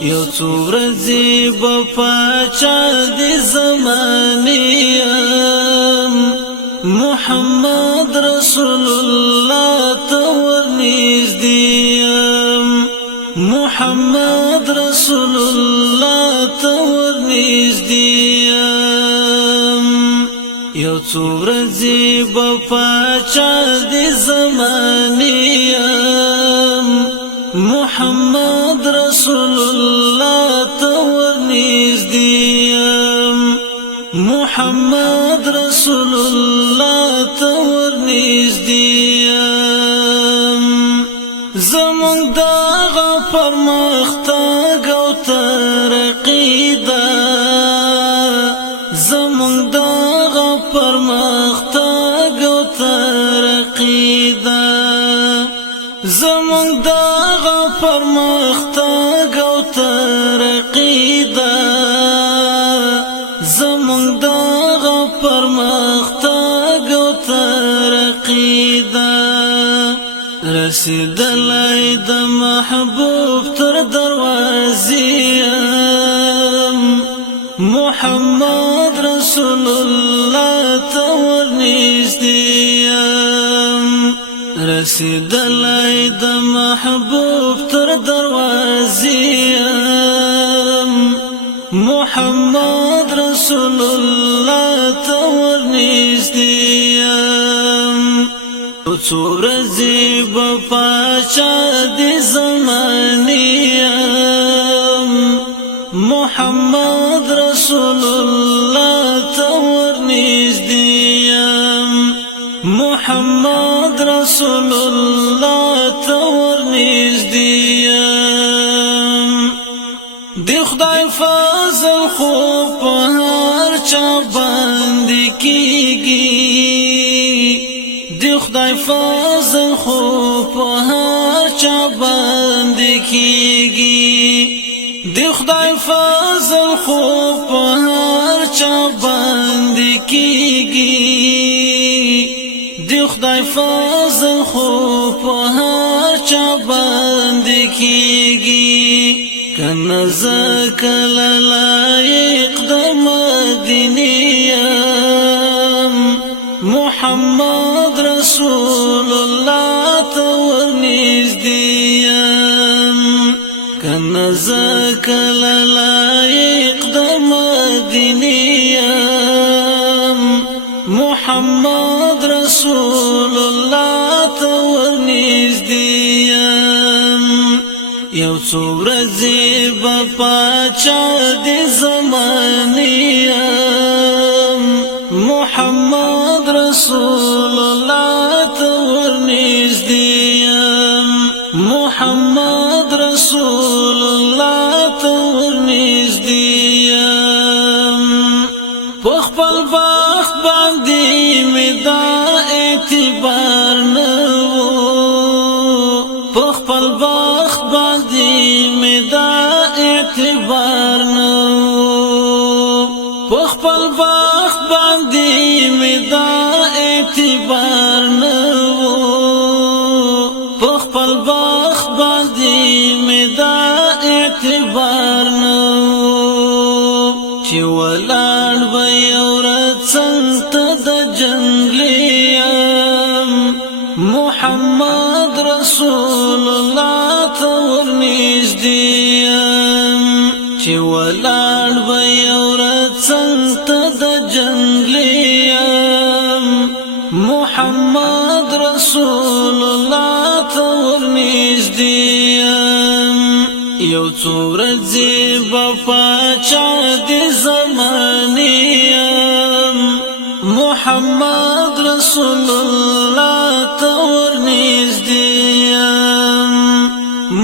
یو څو ورځې به پاچا د زمانې یم محمد رسول الله ته ورنږدې یم محمد رسول الله ته ورنږدې یم یو څو ورځې به پاچا د زمانې یم محمد رسول الله ته ورنږدې یم محمد رسول الله ته ورنږدې یم زمونږ دغه پرمختګ او ترقي ده زمونږ دغه پرمختګ او ترقي ده زمونږ دغه پرمختګ او ترقي ده زمونږ دغه پرمختګ او ترقي ده رسیدلای د محبوب تر دروازې یم محمد رسول الله ته ورنږدې یم رسیدلای د محبوب تر دروازې یم محمد رسول الله ته ورنږدې یم څو ورځې به پاچا د زمانې یم محمد رسول الله ته ورنږدې یم محمد رسول الله ته ورنږدې یم د خدای فضل خو په هر چا باندې کېږي د خدای فضل خو په هر چا باندې کېږي د خدای فضل خو په هر چا باندې کېږي د خدای فضل خو په هر چا باندې کېږي کنه زه کله لایق د مدینې یم محمد رسول الله ته ورنږدې یم کنه زه کله لایق د مدینې یم محمد رسول الله ته ورنږدې یم یو څو ورځې به پاچا د زمانې یم محمد رسول الله ته ورنږدې یم محمد رسول الله ته ورنږدې یم په خپل بخت باندې مې دا اعتبار نه و په خپل بخت باندې مې دا اعتبار نه و په خپل بخت باندې مې دا اعتبار نه و په خپل بخت باندې مې دا اعتبار نه و چې ولاړ به یو ورځ څنګ ته د جنګلې یم محمد رسول الله ته ورنږدې یم چې ولاړ به یو ورځ څنګ ته د جنګلې یم محمد رسول الله ته ورنږدې یم یو څو ورځې به پاچا د زمانې یم محمد رسول الله ته ورنږدې یم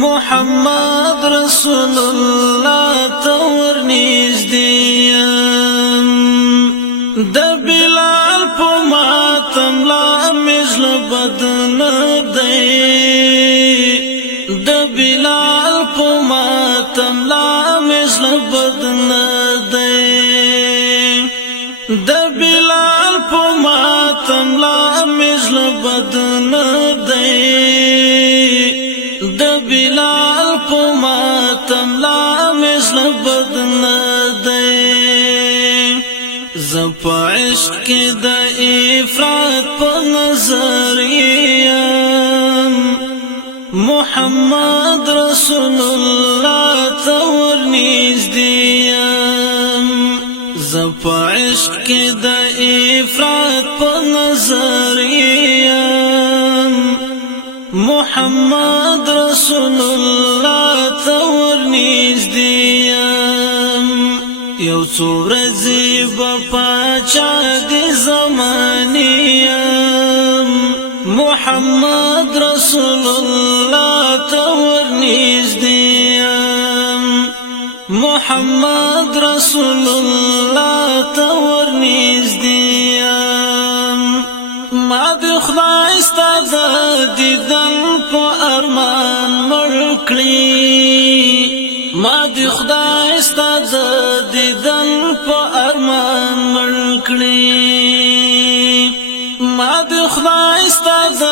محمد رسول الله ته ورنږدې یم د بلال په ماتم لا مې زړه بد نه دی د بلال په ماتم لا مې زړه بد نه دی د بلال په ماتم لا مې زړه بد نه دی د بلال په ماتم لا مجل بدن دی زپ عشق کی دا افراد پا نظریم محمد رسول اللہ تور نزدیم زپ عشق کی دا افراد پا نظریم محمد رسول اللہ تور نزدیم یو څو ورځې به پاچا د زمانیم محمد رسول الله ته ورنږدې محمد رسول الله ته ورنږدې ما د خدای ستا د دیدن په ارمان مړ کړي ما د خدای ستا د دیدن په ارمان مړ کړي ما د خدای ستا د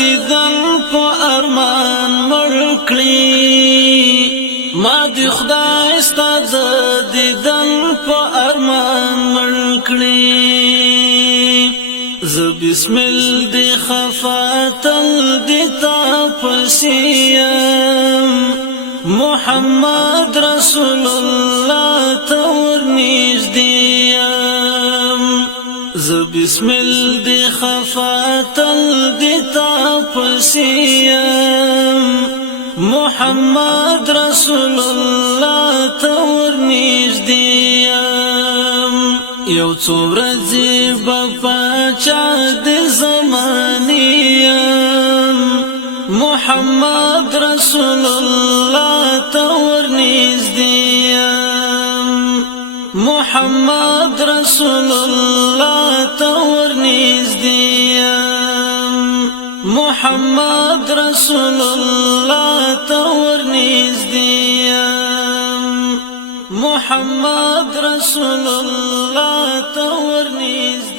دیدن په ارمان مړ کړي ما د خدای ستا د دیدن په ارمان مړ کړي ز بسم الله دی خفاتل دی تا پسیم محمد رسول الله تور نزدیم ز بسم الله دی خفاتل دی تا پسیم محمد رسول الله تور نزدیم یو څو ورځې به پاچا د زمانیم محمد رسول الله تور نزدیم محمد رسول الله تور نزدیم محمد رسول الله تور نزدیم محمد رسول الله تور نزدیم